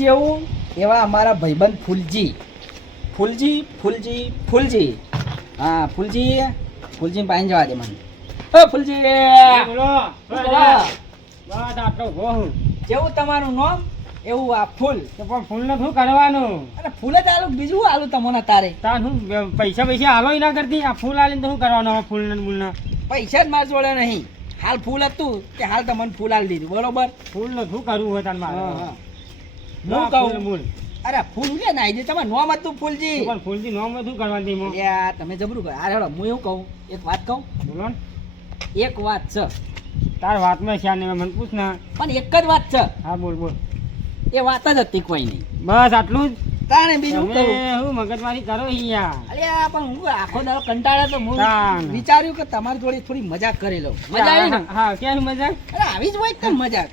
જેવું એવા અમારા ભાઈબંધ ફૂલજી ફૂલજી હા ફૂલજી પાણી જવા દે મને. ઓ ફૂલજી જેવું તમારું નામ એવું આ ફૂલ. પણ ફૂલ ને શું કરવાનું? અરે ફૂલ જ આલું, બીજું આલું તમને તારે. તાર શું પૈસા હાલો ના કરતી? આ ફૂલ આલીને તો શું કરવાનું? ફૂલ ને મૂલ ને પૈસા જ માર જોડે નહીં. હાલ ફૂલ હતું કે હાલ તમને ફૂલ આલી દીધું, બરોબર? ફૂલ ને શું કરવું હોય તાર મારે? હું કહું મૂલ. અરે ફૂલ કે નાઈ દે, તમારું નામ હતું ફૂલજી. પણ ફૂલજી નામ શું કરવાનું? યાર તમે જબરું કહો. અરે હું એવું કહું, એક વાત કહું. બોલો ને. એક વાત છે. તાર વાતમાં છે ને મને પૂછ ને. પણ એક જ વાત છે. હા બોલ. એ વાત જ હતી, કોઈ નહીં. બસ આટલું જ. તાણે બીજું કહું. હું મગજમારી કરો યાર. અલ્યા પણ હું આખો દાડો કંટાળ્યો તો હું વિચાર્યું કે તમારી જોડે થોડી મજાક કરી લઉં. મજા આવી ને? હા ક્યાં મજાક? અરે આવી જ હોય કેમ મજાક?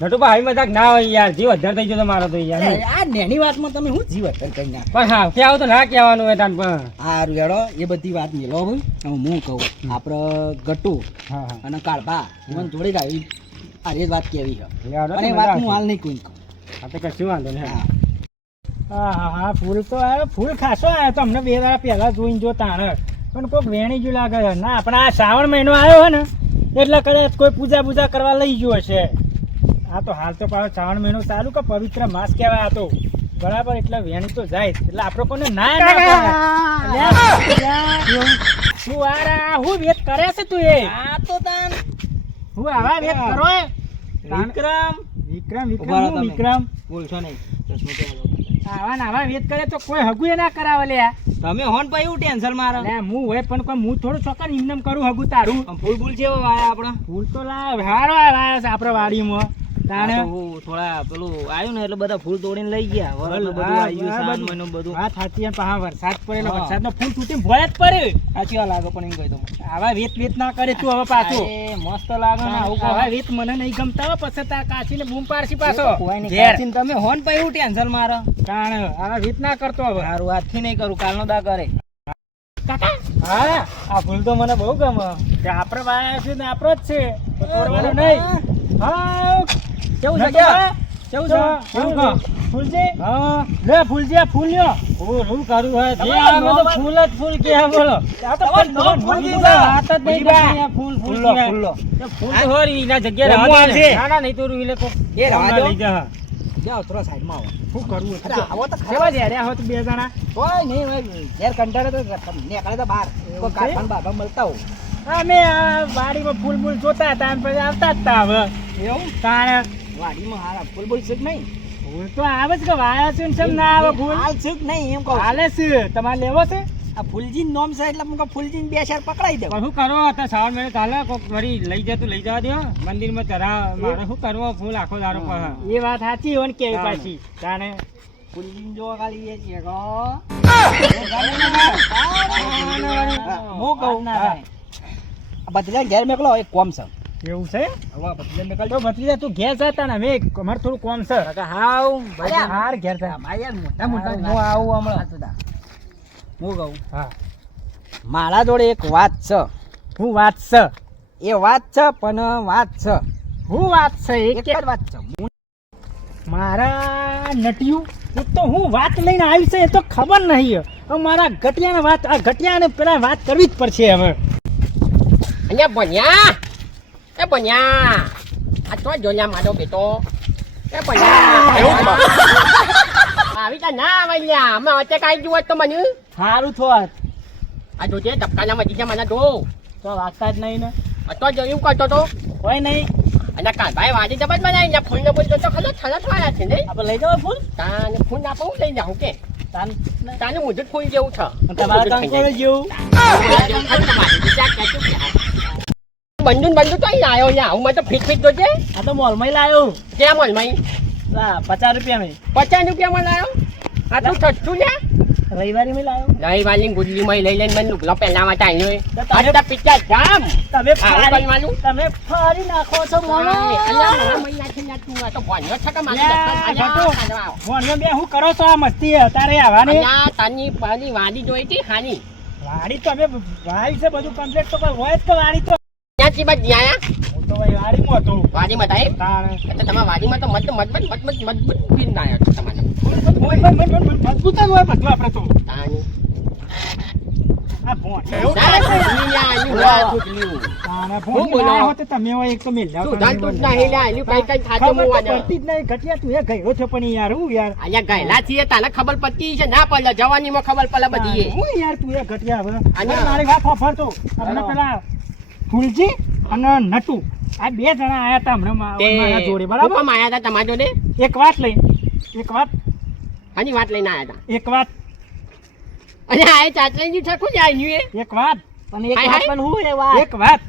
નટુભા આવી મજાક ના હોય યાર. જીવ અધર થઈ ગયો મારો તો યાર. આ નાની વાતમાં તમે હું જીવ અધર કરી નાખ. પણ હા ક્યાં તો ના કહેવાનું હોય તાન પણ. હારું હેડો એ બધી વાત મેલો ભાઈ. હું કહું આપણે ગટુ અને કાળભા મને જોડે જ આવી આ જ વાત કેવી છે. અને એ વાત હું હાલ નહીં કોઈ કહું. હા તો કશું વાંધો નહીં. હા ફૂલ તો આવ્યો. ફૂલ ખાસો આવ્યો તો અમને 2 દાડા પહેલા જોઈને જો તાણ પણ કોઈક વેણી જ લાગે છે. ના આપણે આ શ્રાવણ મહિનો આવ્યો હોય ને એટલે કદાચ કોઈ પૂજા કરવા લઈ ગયો હશે. આ તો હાલ તો પાછો શ્રાવણ મહિનો ચાલુ કે પવિત્ર માસ કહેવાય આ તો બરાબર. એટલે વેણી તો જાય એટલે આપણે કોને ના શું આ હું વેત કરે છે તું? એ આ તો તાન હું આવા વેત કરો વિક્રમ બોલશો નહીં. આવા વેત કરે તો કોઈ હગું એ ના કરાવે લે. તમે હોન પર એવું ટેન્શન મારો. હું હોય પણ કોઈ હું થોડું ચોક્કસ ઇન્દમ કરું હગું તારું. ફૂલ જેવો વાયા આપડે. ફૂલ તો હારો વાયા છે આપડે વાડીમાં. તાણે થોડા પેલું આવ્યું ને એટલે બધા ફૂલ તોડીને લઈ ગયા. વાત સાચી. વરસાદ પડેલો વરસાદ નો ફૂલ તૂટીને ભોય જ પડે. સાચી વાત લાગે પણ એમ કહી દઉં આવા વેત ના કરે તું હવે પાછો. મસ્ત લાગે ને આવા વેત મને નહીં ગમતા હો. પછી તાર કાચીને બૂમ પાડશી પાછો. તમે હોન પર એવું ટેન્શન મારો. તાણે આવા વેત ના કરતો હવે. સારું આજથી નહીં કરું, કાલનો દા કરે. કાકા હા આ ફૂલ તો મને બહુ ગમે. આપડે વાયા છે ને આપણો જ છે, તોડવાનું નહીં. હા કેવું છે? ફૂલજી હા લે ફૂલજી આ ફૂલ લ્યો. હું કરું હોય ફૂલ જ ફૂલ કે બોલો. નહીં તો રૂ કો લઈ જા. જાઓ થોડા સાઈડમાં આવો. શું કરવું? આવો તો કેવા જ્યાં આવો તો 2 જણા કોઈ નહીં ભાઈ. ઘેર કંટાળે તો નીકળે તો બહાર કોઈ કારખાન બાબા મળતા હોય. અમે વાડીમાં ફૂલ જોતા હતા પછી આવતા જ હતા. હવે એવું તારે વાડીમાં હારા ફૂલ છે કે નહીં? ફૂલ તો આવે છે કે વાયા છે ને ના આવે ફૂલ હાલ છે કે નહીં એમ કહું. હાલે છે. તમારે લેવો છે? આ ફૂલજી નોમ છે એટલે મને ફૂલજી 2 શેર પકડાઈ દે. શું કરો હતા શ્રાવણ મહિને ચાલે કોક વળી લઈ જવા દો મંદિરમાં ચઢાવ. મારે શું કરવો ફૂલ આખો દારો પર. એ વાત સાચી હોય ને કેવી પાછી. જાણે ફૂલજી જોવા ખાલી એ છે હું કહું બદલા ઘેર મેકલો એક કોમ છે. એવું છે? તો ભત્રીજા તું ઘેર જતા ને અમે અમારે થોડું કોમ છે. હાવ હાર ઘેર મોટા હું આવું હમણાં. હું કહું હા મારા જોડે એક વાત છે. હું વાત છે? એ વાત છે પણ વાત છે. હું વાત છે? એક જ વાત છે. મારા નટિયું એક તો હું વાત લઈને આવી છે એ તો ખબર નહીં. હવે મારા ગટિયાને વાત આ ગટિયાને પેલા વાત કરવી જ પડશે હવે. અહીંયા બન્યા આ તો જોયા મારો બેટો. એ બન્યા આવી તા ના આવે લ્યા. અમે વચ્ચે કાંઈ જુઓ તો મને સારું થોત આ જોજે ધબકાના મજી છે મને તો વાગતા જ નહીં ને. તો જોયું કરતો તો હોય નહીં. અને કાંભાઈ વાડી જબર બનાવી ફૂલ ને ફૂલ તો ખલો છલત વાળા છે ને. આપણે લઈ જાવ ફૂલ. તાને ફૂલ ના હું લઈ જાઉં કે તાને મુજબ ફૂલ જેવું છે. તમારા કંકોડો જેવું બંદુ તો અહીં આવ્યો ને હું મેં તો ફીટ જોજે. આ તો મોલમાં લાવ્યો. ક્યાં મોલમાં? 50 રૂપિયા. 50 રૂપિયામાં લાવ્યો? આટલું સસ્તું ને? રવિવારી માં લાવ્યો. રવિવારની ગુડલી માં લઈ લઈને મને લુગલો પહેલા માટે આવ્યો. પિક્ચર જામ તમે ફરી નાખો છો મોનો. બે હું કરો છો આ મસ્તી તારે આવવાની? વાડી જોઈ હતી હાની વાડી તો અમે વાડી છે બધું કમ્પ્લીટ તો હોય જ કે વાડી તો ચી બાજ આયા હું તો ભાઈ વાડીમાં હતો. વાડીમાં હતા એમ? તાણે. એટલે તમારા વાડીમાં તો મજબૂત પીન ના આવ્યો છે તમારે મજબૂત જ હોય બધું આપણે તો. તાણી. આ ભોંય. ના, ફૂટલી ને આલ્યું, ના, ફૂટલ્યું. તાણે હું ભોંય બોલો? લાયા હોત તો તમે હોય એક તો મેલ જાઓ. તું જાણ તું જ નહીં લે, આલ્યું કઈ કઈ થાતું ખબર તો મોવાને. પડતી જ નહીં. ઘટિયા તું એ ગયો છે પણ યાર હું યાર. અહીંયા ગયેલા છીએ તાને ખબર પડતી છે ના પડે જવાનીમાં ખબર પડે બધી એ. હું યાર તું એ ઘટિયા હવે. અહીંયા. મારી વાત સાંભળતો. તમને પેલા ફૂલજી અને નટુ આ બે જણા આયા હતા હમણાં તે મારા જોડે બરાબર. હુકમ આયા હતા તમારા જોડે? એક વાત લઈ એક વાત આની વાત લઈને આયા હતા. એક વાત અને આ ચાચડીજી છે કોણ આયું એ? એક વાત પણ એક હાય, વાત હાય. પણ હું એ વાત એક વાત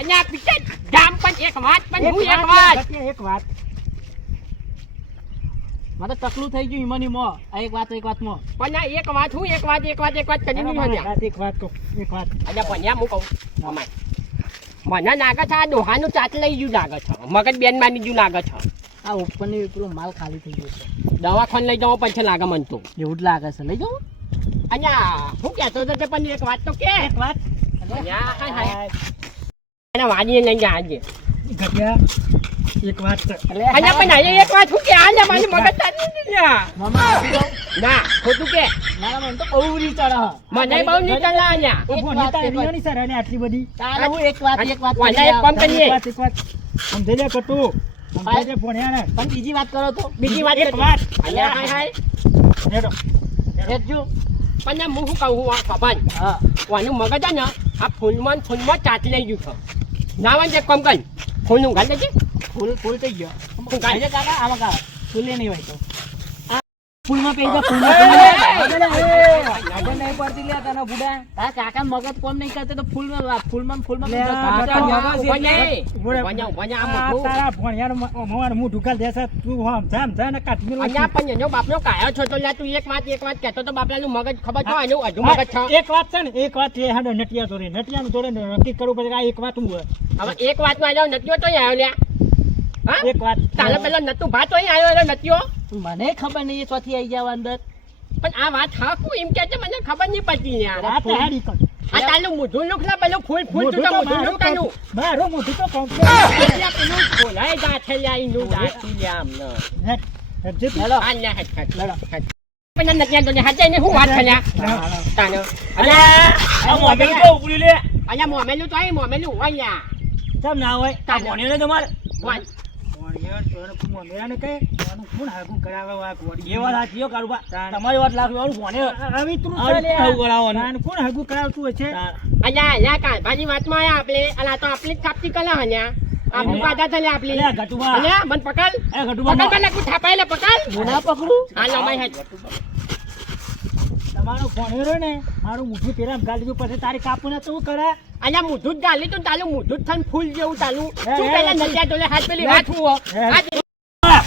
અને આ પિક્ચર જામ પણ એક વાત પણ હું એક યાર, વાત. ઘટિયા, એક વાત મારે તકલું થઈ ગયું ઈમાની મો આ એક વાતમાં પણ આ એક વાત હું એક વાત કરી એનો નહીં મને હજા. વાત એક વાત કહું એક વાત અને ભણ્યા હું કહું અમાય મને લાગે છે આ ડોહાનું ચાચ લઈ ગયું લાગે છે મગજ બેન માની ગયું લાગે છે આ ઉપરની પેલો માલ ખાલી થઈ ગયો છે દવાખાને લઈ જવો પછી લાગે મને તો. એવું જ લાગે છે લઈ જાઉં અને હું કહેતો હતો તે પણ એક વાત તો કે એક વાત અહીંયા, હાય, હાય. અને વાડીએ લઈ ગયા આજે. ઘટિયા એક વાત છે. અને પણ અહીંયા એક વાત હું કે આ લે મારી મગજ ચાલી ગયું લે. મામા આપી દો ના ખોટું કે મારા મને તો બહુ ઉરી ચડે મને બહુ નહીં ચાલે અહીંયા. ઓ ભોંય તારી વિયોની સર અને આટલી બધી તારે હું એક વાત વાંધા એક કામ કરીએ. એક વાત સમજાઈ લે કટુ સમજાઈ લે ભોણિયાને. પણ બીજી વાત કરો તો બીજી વાત એક વાત અહીંયા હાય હાય હેડો એકજો પણ હું શું કહું આ ખબર હા કોનું મગજ છે ને આ ફૂલમાં ચાટ લઈ ગયું છે નાવાનું એક કામ કર ફૂલનું ગાલ દેજે. ફૂલ થઈ ગયો હું ગાલ દે. કાકા આમાં કા ફૂલે નહીં હોય તો આ ફૂલમાં પેઈ જા એ, નજર નહીં પડતી લે તને બુડા તારા કાકા મગજ કોમ નહીં કરતે તો ફૂલમાં લે, આ ઉભા લે. બોલે. ઉભા જા, ઉભા જા, આ આ મોઢું. તારા ભોણિયાનું મોંમાં મું ઢુકાલ દેશે તું આમ જામ જા ને કાઢી મેલો. અહીંયા પણ એનો બાપનો કાયો છો તો લે તું એક વાત કહેતો તો બાપલાનું મગજ ખબર છે એનું અડધું મગજ છે. એક વાત છે ને એક વાત એ હાડો નટિયા જોડે નટિયાનું જોડે નક્કી કરવું પડે કે આ એક વાત હું હોય. હવે એક વાતમાં આવ્યો નત્યો તો આવ્યો લ્યા હા એક વાત તારે પેલો નતું ભાત હોય આવ્યો એનો નત્યો મને ખબર નહીં એ ચોથી આવી જાવ અંદર પણ આ વાત હાકું એમ કે છે મને ખબર નહીં પડતી યાર આ તો હાડી કર. આ તારું મોઢું લુક ના પેલું ફૂલ તું તો મોઢું લુક તાનું મારું મોઢું તો કહું છું. એટલે પેલું બોલાય ગાંઠે લ્યા ઈનું ગાંઠી લ્યા આમને. હેટ, હેટ જે તું. હેલો આ લ્યા હેટ હેટ. લડો. પણ આ નત્યા તો ને હાચે ને હું વાત કર્યા તાનો અને આ મોઢું તો ઉપડી લે. અહીંયા મોમેલું તો અહીં મોમેલું હોય લ્યા કેમ ના હોય? આ ભોણિયાને તમારે વાહ. ભોણિયા તોને મોમેરાને કહે, આનું કોણ હાગું કરાવે આ ગોળી? એ વાત સાચી હો કારુબા. તમારી વાત લાગી વાળું ભોણિયો. હવે તું ચાલે આવું કરાવવાનું. આનું કોણ હાગું કરાવતું હશે? અહીંયા કાલભાજી વાતમાં આયા આપણે અને આ તો આપણી જ કાપતી કલા હન્યા આપણી પાછા થયા આપણી અલ્યા ગટુબા. અલ્યા મન પકડ એ ગટુબા. પકડ પેલા કુછ થાપાય લે પકડ ના પકડું હા લો માય હેડ તમારો ભોણિયો રહ્યો ને મારું મુઠ્ઠી પેલા ગાલી દીધું પછી તારી કાપું ને તો શું કરે? અહીંયા મોઢું જ ગાલી તું તાલું મોઢું જ થઈને ફૂલ જેવું તાલું હે, તું હે, પેલા હે. નલિયા ડોલે હાથ પેલી વાત હું હે.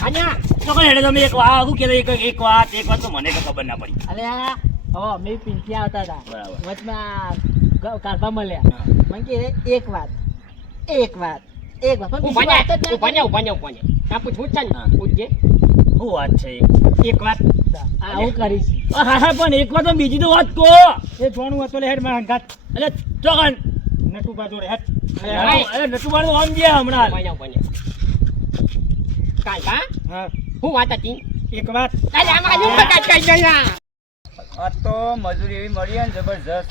અહીંયા તો કઈ હેડે તમે એક વાત શું કીધું એક વાત તો મને કઈ ખબર ના પડી અરે આ હવે અમે પિંકી આવતા હતા બરાબર. વચમાં કારભા મળ્યા મને કે એક વાત પણ ઉભા બીજી વાત જ ને ના ઉભા ને ઉભા ને ઉભા ને આ પૂછવું જ છે ને હા. પૂછજે શું વાત છે એક વાત આ હું કરીશ હા હા પણ એક વાત તો બીજી તો વાત કહો એ જોણું હતું લે હેડ માં હંગાત એટલે ચોકન નટુબા જોડે હેડ. અરે નટુબાનું આમ ગયા હમણાં ઉભા ને ઉભા ને કાલકા હા હું વાત હતી એક વાત અરે આમાં હું બગાડ કરી દઉં આજ તો મજૂરી એવી મળી ને જબરજસ્ત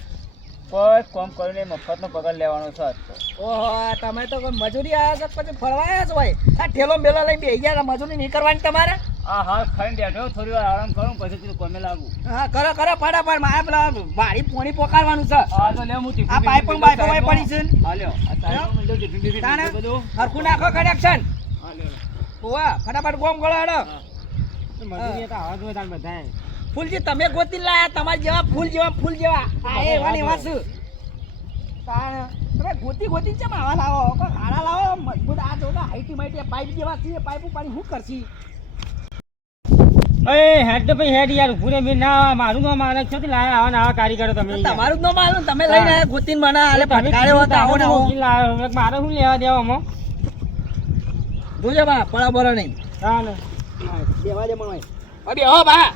કોઈ કામ કરીને મફતનો પગાર લેવાનો છે આજ તો ઓહો તમે તો કોઈ મજૂરી આવ્યા છો પછી ફરવા આવ્યા છો ભાઈ આ ઠેલો બેલો લઈને બેસી ગયા મજૂરી નહીં કરવાની તમારે આ હાલ ખાઈને બેઠો થોડી વાર આરામ કરું પછી તું કોમે લાગુ હા કરો ફટાફટ મારે પેલા વાડી પોણી પોકારવાનું છે આ તો લે હું ટિફિન આ પાઇપ પણ બાઈકો વાય પડી છે હાલ્યો આ સાઈડમાં મિલ દો ટિફિન ટિફિન તાણે બધું હરખું નાખો કનેક્શન હાલ્યો ઓવા ફટાફટ ગોમ ગળો હેડો મજૂરી તો આવા જોઈએ તાર બધાય. ફૂલજી તમે ગોતી લાયા તમારા જેવા ફૂલ જેવા આ એ વાની વાસુ તાણ તમે ગોતી છે આવા લાવો કોઈ હાડા લાવો મજબૂત આ જોગા હાઈટી માઈટી પાઇપ જેવા છે પાઇપ પાણી શું કરશી એ હેડ તો ભાઈ હેડ યાર ભૂરે મેં ના મારું નો મારે છે લાયા આવા ને આવા કારીગરો તમે તમારું જ ન માલુમ તમે લઈને આયા ગોતીને મને હાલે તમે ફટકારે હોત આવો ને આવો લાવ્યો મારે શું લેવા દેવામાં જોજે બા પડા બરા નહીં ચાલે દેવા દે મને અબે હો બા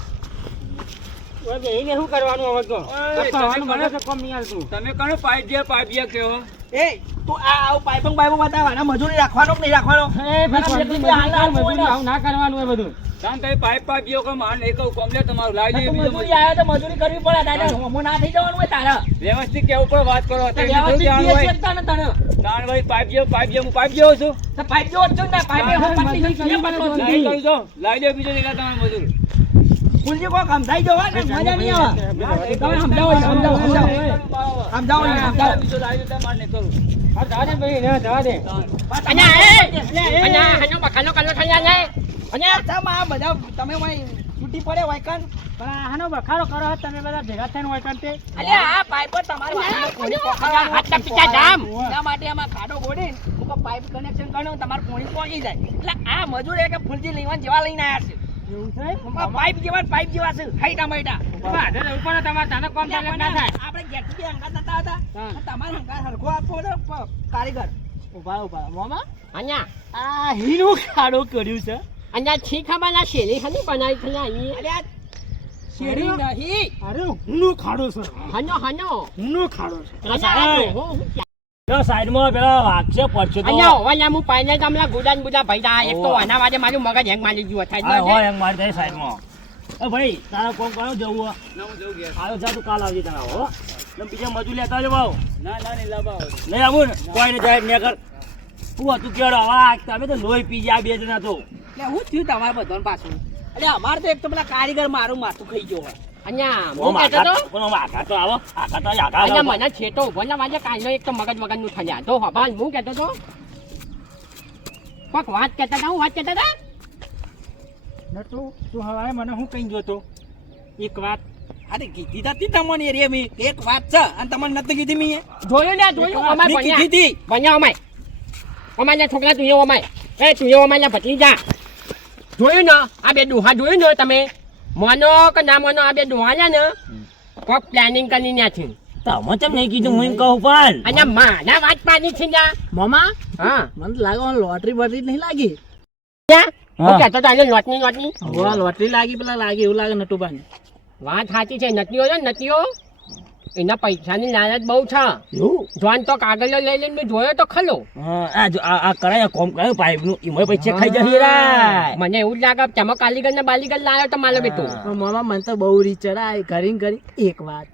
ઓય બેહીને શું કરવાનું હવે તો ઓય, ખાવાનું તમે મને તો કોમ નહીં આવતું. તમે કણો પાઇપ જે કહો એ તું આવું પાઇપંગ બતાવ આના મજૂરી રાખવાનો કે નહીં રાખવાનો એ ભાઈ મજૂરી હાલ હાલ મજૂરી આવું ના કરવાનું એ બધું. તાન તમે પાઇપ જે કહો માન નહીં કહું કોમ્પ્લે તમારું લાવી તું દઈએ બીજો મજૂરી આવ્યો તો મજૂરી કરવી પડે તારે હોમો ના થઈ જવાનું હોય તારે વ્યવસ્થિત કેવું પણ વાત કરો તો અત્યારે વ્યવસ્થિત થોડું પીએ જાણવું છે હોય. તને તને તાણ ભાઈ પાઇપ જે હું પાઇપ જેવો છું તો પાઇપ જેવો જ છું ને પાઇપ એ હું પતલી નહીં છીએ પતલો છું. લાવી કરી દો લાવી દો બીજો નીકળે તમારે મજૂર ફૂલજી કોક સમજાઈ જવા ને મજા નહીં આવે તમે સમજાવો સમજાવો બીજો લાવી દો મારે નહીં કરું હા જવા દે ભાઈ ને જવા દે. અહીંયા બખાનો કલો થઈ જાય અને આ બધા તમે મને છૂટી પડે વાયકન પણ આનો બખારો કરો છો તમે બધા ભેગા થઈને હોય કાંતે. અલ્યા આ પાઇપ તમારે કોણી પોખરવાનો હાથ પીછા જામ. એના માટે આમાં ખાડો ગોડીને હું કહું પાઇપ કનેક્શન કરો તમારે પોણી પહોંચી જાય એટલે આ મજૂર એક ફૂલજી લેવા જેવા લઈને આવ્યા છે એવું છે? આ પાઇપ જેવા છે હાઈટા માઈટા હાજર રહેવું પડે તમારે તાને કોમ ચાલે ના થાય. આપણે ઘેરથી હંગાત નતા હતા હા. અને તમારે હંગાત હરખો આપવો છે કારીગર ઉભા મોમાં અહીંયા આ હીરો ખાડો કર્યું છે અહીંયા છી ખબર શેરી હની બનાવી છે અહીંયા અરે આ શેરી નહીં અરે હુંનો ખાડો છે. હનો હનો હુંનો ખાડો છે. અહીંયા પેલા વાગશે પડશે અહીંયા હોવાના હું પાઈને તમને ગુડા ને ગુડા ભાઈ એક તો આના વાજે મારું મગજ હેંગ મારી ગયું થાય એમ મારી દે સાઈડમાં. એ ભાઈ તારા કોમ કરો જવું હોય. ના હું જઉં ઘેર આવ્યો જા તું કાલ આવજે તારા હો. ને બીજા મજૂર લેતા આવજો ભાવ. ના ના નહીં લાવવા લઈ આવું ને કોઈને જાય ને કર. તું હતું કેડો હવે તમે તો લોહી પી ગયા બે જણા તો. એટલે હું થયું તમારે બધાને પાછું એટલે અમારે તો એક તો પેલા કારીગર મારું માથું ખાઈ ગયો હોય અહીંયા હું કહેતો તો આખા તો આવો આખા તો અહીંયા મને છેટો ઉભો ના વાજે કાલનો એક તો મગજ નું થયા તો હબાલ હું કહેતો તો કોક વાત કહેતા હતા હું વાત કહેતા હતા નટુ તું હવે મને હું કહી ગયો તો એક વાત અરે કીધી હતી તમને રે મી એક વાત છે અને તમને નથી કીધી મી જોયું ને જોયું અમાર મેં કીધી હતી બન્યા અમાય અમારના છોકરા તું એવો અમાય એ તું એવો અમારના ભત્રીજા જોયું ને આ બે ડોહા જોયું ને તમે મોનો કે ના મોનો આ બે ડોહા છે ને કોક પ્લાનિંગ કરીને છે તમે કેમ નહીં કીધું હું કહું પણ અને માના વાત પાની છે ને મામા હા મને લાગે લોટરી બટરી નહીં લાગી ક્યાં હું કહેતો તો આજે લોટની લોટરી લાગી પેલા લાગી એવું લાગે નટુબાને વાત સાચી છે નતીઓ છે નતીઓ એના પૈસાની લાલચ બહુ છે જોન તો કાગળિયો લઈ લઈને મેં જોયો તો ખલો આ કરાય કોમ કરાય પાઇપ નું એમાં પૈસા ખાઈ જશે રા. મને એવું જ લાગે ચમક કાલીગર ને બાલીગર લાવ્યો તો માલો બેટો મામા મને તો બહુ રીત ચડાય કરી એક વાત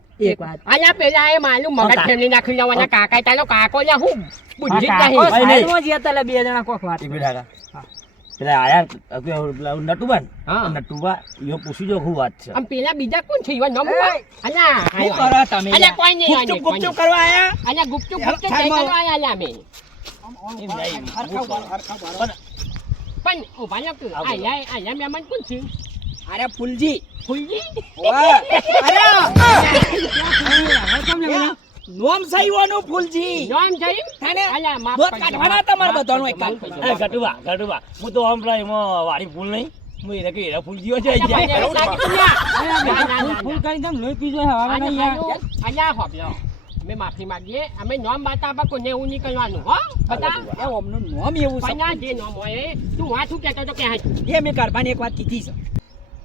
આલા પેલા એ માલું મગજ ફેરવી નાખી જવાના કાકા તારો કાકો ને હું બુદ્ધિ જ નહીં સાઈડમાં જ હતા બે જણા કોક વાત પેલા આયા પેલા નટુબા હા. નટુબા યો પૂછી જો શું વાત છે. આમ પેલા બીજા કોણ છે ઈવન નમું અલા શું કરો તમે અલા કોઈ નહીં ગુપચુપ ગુપચુપ કરવા આયા અલા ગુપચુપ ગુપચુપ હેલો, જઈ હેલો. કરવા આયા અમે એમ નહીં. પણ ઉભા લો તું આયા મહેમાન કોણ છે અરે ફૂલજી ફૂલજી નોમ સહીવાનું ફૂલજી નામ જઈ થાને અલા માફ દોત કરજો. કાઢવાના તમારે બધાનું એક કામ. એ ગટુબા હું તો આમ પેલા એમાં વાળી ફૂલ નહીં હું એને કે એના ફૂલ જીવો છે અલા, મને એવું લાગ્યું તું લ્યા. ના, ના, ના, ફૂલ ના. કરી દમ લોહી પીજો હવે નહીં યાર. અલ્યા હોબ્યો અમે માફી માંગીએ અમે નોમ બાતા કોને એવું નહીં કરવાનું હો બતા એ ઓમનું નોમ એવું છે પણ આ જે નોમ હોય એ તું વાત શું કહેતો તો કે હા એ મેં કારબાની એક વાત કીધી છે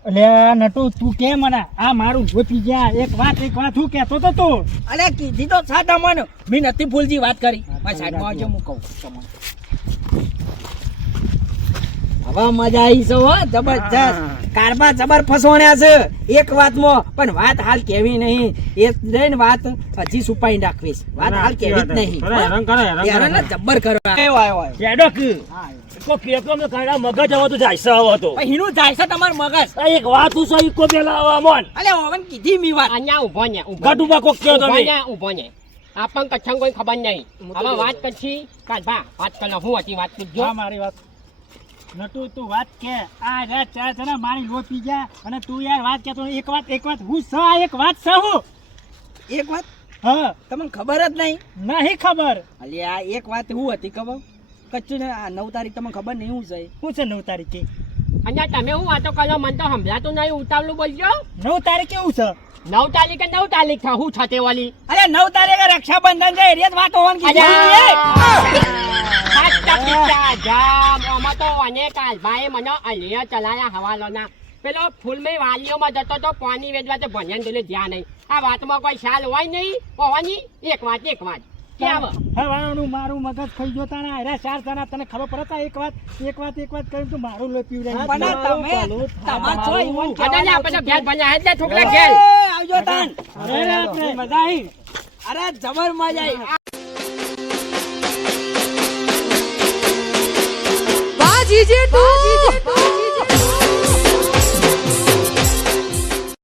અલ્યા નટુ તું કેમ મને આ મારું ગોતી ગયા એક વાત હું કહેતો તો તું અરે કીધી તો છા તમને મેં નથી ફૂલજી વાત કરી મારી સાઈડમાં આવજો હું કહું તમને હવે મજા આવી છે હો જબરજસ્ત કારબા જબર ફસવાણ્યા છે એક વાતમાં પણ વાત હાલ કેવી નહીં એ લઈને વાત હજી છુપાઈ રાખવી છે વાત હાલ કેવી જ નહીં યાર ને જબ્બર કરવા કેવો આવ્યો કેડો કે કો કેકમ ને કાડા મગજ આવો તો જાય આવો તો ભાઈ હિનું જાય છે તમારું મગજ આ એક વાત હું સહી કો પેલા આવા મોન અલે ઓવન કીધી મી વાત અહીંયા ઊભો ને ગટુબા કોક કયો તમે ઊભો ને આપણ કચ્છા કોઈ ખબર નહીં હવે વાત કરશી કાઢવા વાત કરો હું હતી વાત પૂછજો હા મારી વાત નટુ તું વાત કે આ રાત ચાર જણા મારી લો પી ગયા અને તું યાર વાત કેતો એક વાત હું સ આ એક વાત સ હું એક વાત હા તમને ખબર જ નહીં નહીં ખબર અલે આ એક વાત હું હતી ખબર કચ્છું ને આ 9 તારીખ તમને ખબર નહીં હું છે શું છે 9 તારીખે અહીંયા તમે હું વાતો કરો મને તો સંભળાતું નહીં ઉતાવળું બોલજો 9 તારીખે કેવું છે 9 તારીખે 9 તારીખ છે હું છતે વાલી અરે 9 તારીખે રક્ષાબંધન છે એ જ વાત હોવાની કીધી સાચા પિતા જામ આમાં તો અનેક આલભાઈ મને અલિયા ચલાયા હવાલોના પેલો ફૂલમય વાલીઓમાં જતો તો પાણી વેચવા તો ભણ્યા ને જ્યાં નહીં આ વાતમાં કોઈ ખ્યાલ હોય નહીં હોવાની એક વાત કે આવે હવાનું મારું મગજ ખાઈ ગયો તાણે આયરા ચાર જણા તને ખબર પડે તા એક વાત કરીને તું મારું લોહી પીવડાવી પણ તમે તમાર છો ઈવન અને આપણે ઘેર ભણ્યા એટલે છોકરા ઘેર આવજો તાન અરે આપણે મજા આવી અરે જબર મજા આવી બાજી જેટલું